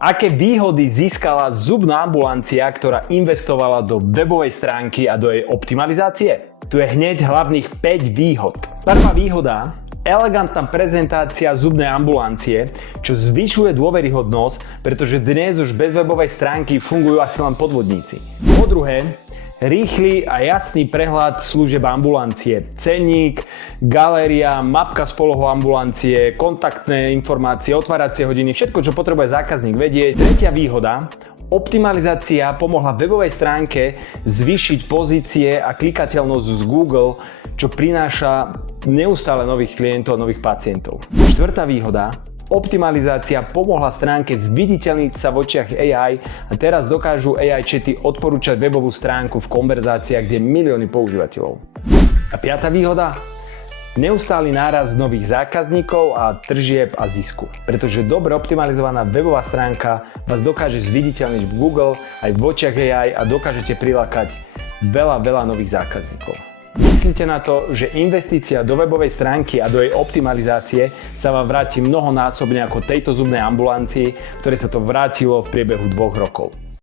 Aké výhody získala zubná ambulancia, ktorá investovala do webovej stránky a do jej optimalizácie? Tu je hneď hlavných 5 výhod. Prvá výhoda: elegantná prezentácia zubnej ambulancie, čo zvyšuje dôveryhodnosť, pretože dnes už bez webovej stránky fungujú asi len podvodníci. Po druhé, rýchly a jasný prehľad služieb ambulancie. Cenník, galéria, mapka s polohou ambulancie, kontaktné informácie, otváracie hodiny, všetko, čo potrebuje zákazník vedieť. Tretia výhoda: optimalizácia pomohla webovej stránke zvýšiť pozície a klikateľnosť z Google, čo prináša neustále nových klientov a nových pacientov. Štvrtá výhoda: optimalizácia pomohla stránke zviditeľniť sa v očiach AI a teraz dokážu AI chaty odporúčať webovú stránku v konverzáciách, kde je milióny používateľov. A piata výhoda: neustály nárast nových zákazníkov a tržieb a zisku. Pretože dobre optimalizovaná webová stránka vás dokáže zviditeľniť v Google aj v očiach AI a dokážete prilákať veľa nových zákazníkov. Myslíte na to, že investícia do webovej stránky a do jej optimalizácie sa vám vráti mnohonásobne ako tejto zubnej ambulancii, ktoré sa to vrátilo v priebehu 2 rokov.